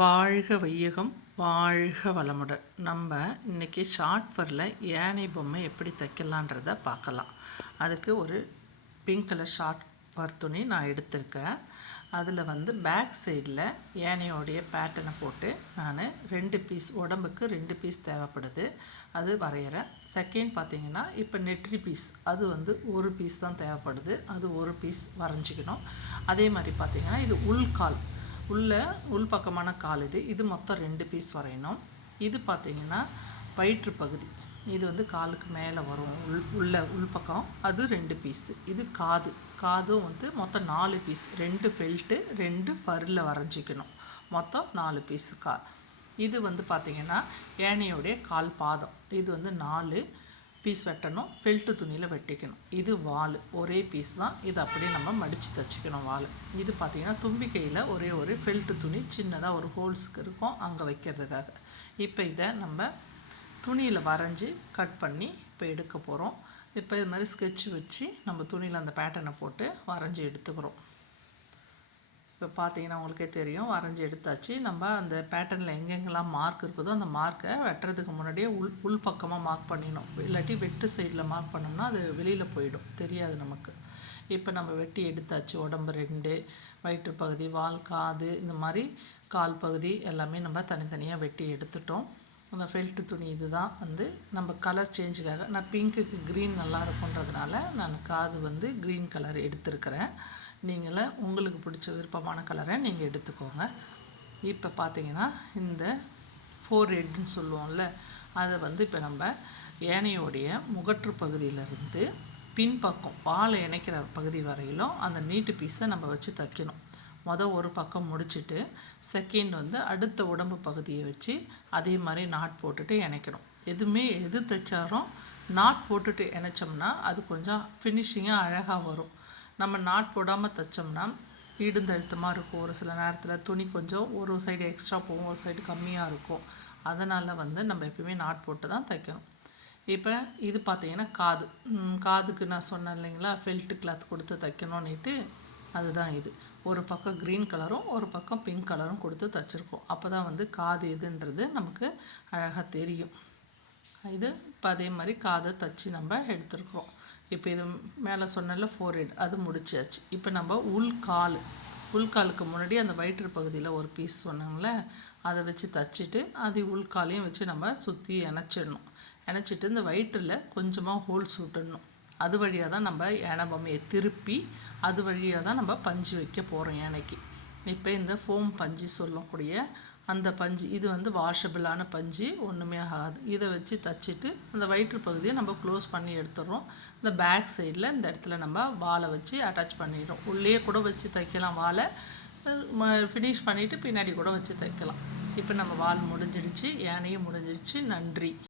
வாழ்க வையகம் வாழ்க வளமுடன். நம்ம இன்றைக்கி ஷார்ட்ஃபரில் யானை பொம்மை எப்படி தைக்கலான்றத பார்க்கலாம். அதுக்கு ஒரு பிங்க் கலர் ஷார்ட் ஃபர் துணி நான் எடுத்திருக்கேன். அதில் வந்து பேக் சைடில் யானையோடைய பேட்டர்னை போட்டு நான் ரெண்டு பீஸ் உடம்புக்கு ரெண்டு பீஸ் தேவைப்படுது. அது வரைகிறேன் செகண்ட் பார்த்தீங்கன்னா இப்போ நெட்ரி பீஸ் அது வந்து ஒரு பீஸ் தான் தேவைப்படுது. அது ஒரு பீஸ் வரைஞ்சிக்கணும். அதே மாதிரி பார்த்திங்கன்னா இது உள்கால் உள்ள உள்பக்கமான கால் இது. இது மொத்தம் ரெண்டு பீஸ் வரையணும். இது பார்த்திங்கன்னா வயிற்று பகுதி. இது வந்து காலுக்கு மேலே வரும். உள் உள்ள உள்பக்கம். அது ரெண்டு பீஸு இது காது. காதும் வந்து மொத்தம் நாலு பீஸ் ரெண்டு ஃபெல்ட்டு ரெண்டு ஃபரில் வரைஞ்சிக்கணும். மொத்தம் நாலு பீஸு கா இது வந்து பார்த்திங்கன்னா ஏனையோடைய கால் பாதம். இது வந்து நாலு பீஸ் வெட்டணும் பெல்ட்டு துணியில் வெட்டிக்கணும். இது வால் ஒரே பீஸ் தான். இது அப்படியே நம்ம மடித்து தைச்சிக்கணும் வால். இது பார்த்திங்கன்னா தும்பிக்கையில் ஒரே ஒரு ஃபெல்ட்டு துணி சின்னதாக ஒரு ஹோல்ஸுக்கு இருக்கும் அங்கே வைக்கிறதுக்காக. இப்போ இதை நம்ம துணியில் வரைஞ்சி கட் பண்ணி இப்போ எடுக்க போகிறோம் இப்போ இது மாதிரி ஸ்கெட்ச் வச்சு நம்ம துணியில் அந்த பேட்டர்னை போட்டு வரைஞ்சி எடுத்துக்கிறோம். இப்போ பார்த்தீங்கன்னா உங்களுக்கே தெரியும் வரைஞ்சி எடுத்தாச்சு. நம்ம அந்த பேட்டர்னில் எங்கெங்கெல்லாம் மார்க் இருக்குதோ அந்த மார்க்கை வெட்டுறதுக்கு முன்னாடியே உள் உள் பக்கமாக மார்க் பண்ணிடணும். இல்லாட்டி வெட்டு சைடில் மார்க் பண்ணோம்னா அது வெளியில் போயிடும். தெரியாது நமக்கு. இப்போ நம்ம வெட்டி எடுத்தாச்சு உடம்பு ரெண்டு வயிற்று பகுதி வால் காது இந்த மாதிரி கால் பகுதி எல்லாமே நம்ம தனித்தனியாக வெட்டி எடுத்துட்டோம். அந்த ஃபெல்ட்டு துணி இது தான் வந்து நம்ம கலர் சேஞ்சுக்காக நான் பிங்க்குக்கு க்ரீன் நல்லா இருக்குன்றதுனால நான் காது வந்து க்ரீன் கலர் எடுத்துருக்கிறேன். நீங்களே உங்களுக்கு பிடிச்ச விருப்பமான கலரை நீங்கள் எடுத்துக்கோங்க. இப்போ பார்த்தீங்கன்னா இந்த ஃபோர் ரெட்னு சொல்லுவோம்ல அதை வந்து இப்போ நம்ம ஏனையோடைய முகற்று பகுதியிலேருந்து பின்பக்கம் வாழை இணைக்கிற பகுதி வரையிலும் அந்த நீட்டு பீஸை நம்ம வச்சு தைக்கணும். மொதல் ஒரு பக்கம் முடிச்சுட்டு செகண்ட் வந்து அடுத்த உடம்பு பகுதியை வச்சு அதே மாதிரி நாட் போட்டுட்டு இணைக்கணும். எதுவுமே எது தைச்சாலும் நாட் போட்டுட்டு இணைச்சோம்னா அது கொஞ்சம் ஃபினிஷிங்காக அழகாக வரும். நம்ம நாட் போடாமல் தைச்சோம்னா ஈடுந்தழுத்தமாக இருக்கும். ஒரு சில நேரத்தில் துணி கொஞ்சம் ஒரு சைடு எக்ஸ்ட்ரா போகும் ஒரு சைடு கம்மியாக இருக்கும். அதனால் வந்து நம்ம எப்பயுமே நாட் போட்டு தான் தைக்கணும். இப்போ இது பார்த்தீங்கன்னா காது. காதுக்கு நான் சொன்னேன் இல்லைங்களா? ஃபெல்ட்டு கிளாத் கொடுத்து தைக்கணும்னுட்டு அதுதான் இது. ஒரு பக்கம் க்ரீன் கலரும் ஒரு பக்கம் பிங்க் கலரும் கொடுத்து தைச்சிருக்கோம். அப்போ தான் வந்து காது எதுன்றது நமக்கு அழகாக தெரியும். இது இப்போ அதே மாதிரி காதை தைச்சி நம்ம எடுத்துருக்குறோம் இப்போ இது மேலே சொன்னல ஃபோர் ஹெட் அது முடிச்சாச்சு. இப்போ நம்ம உள்கால் உள்காலுக்கு முன்னாடி அந்த வயிற்று பகுதியில் ஒரு பீஸ் சொன்னாங்களே அதை வச்சு தச்சுட்டு அது உள்காலையும் வச்சு நம்ம சுற்றி இணைச்சிடணும். இணைச்சிட்டு இந்த வயிற்றில் கொஞ்சமாக ஹோல்ஸ் விட்டுடணும். அது வழியாக தான் நம்ம யானை பொம்மையை திருப்பி அது வழியாக தான் நம்ம பஞ்சு வைக்க போகிறோம் யானைக்கு இப்போ இந்த ஃபோம் பஞ்சு சொல்லக்கூடிய அந்த பஞ்சு இது வந்து வாஷபிளான பஞ்சு ஒன்றுமே ஆகாது. இதை வச்சு தச்சுட்டு அந்த வயிற்று பகுதியை நம்ம க்ளோஸ் பண்ணி எடுத்துடுறோம் இந்த பேக் சைடில் இந்த இடத்துல நம்ம வாழை வச்சு அட்டாச் பண்ணிடுறோம். உள்ளே கூட வச்சு தைக்கலாம் வாழை ஃபினிஷ் பண்ணிவிட்டு பின்னாடி கூட வச்சு தைக்கலாம். இப்போ நம்ம வால் முடிஞ்சிடுச்சு. யானையும் முடிஞ்சிடுச்சு. நன்றி.